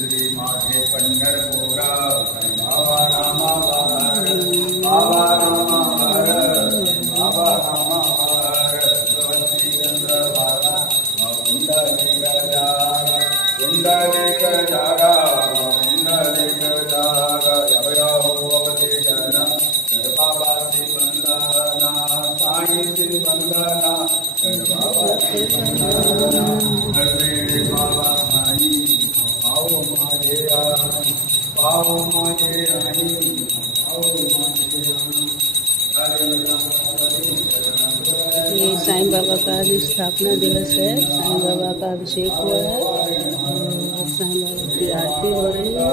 श्री माझे पंढरपुरा बाबा रामावर बाबा रामावर बाबा रामावर भगवती चंद्रभागा कुंडलिक जागा कुंडलिक जागा कुंडलिक जागा यवयावती जना बाबाची वंदना साईची वंदना बाबाची वंदना हरे बाबा साई पाव माझे आई पाव माझे आई पाव माझे आई ये साईं बाबा का भी स्थापना दिवस है। साईं बाबा का अभिषेक हुआ है और साईं बाबा की आरती हो रही है।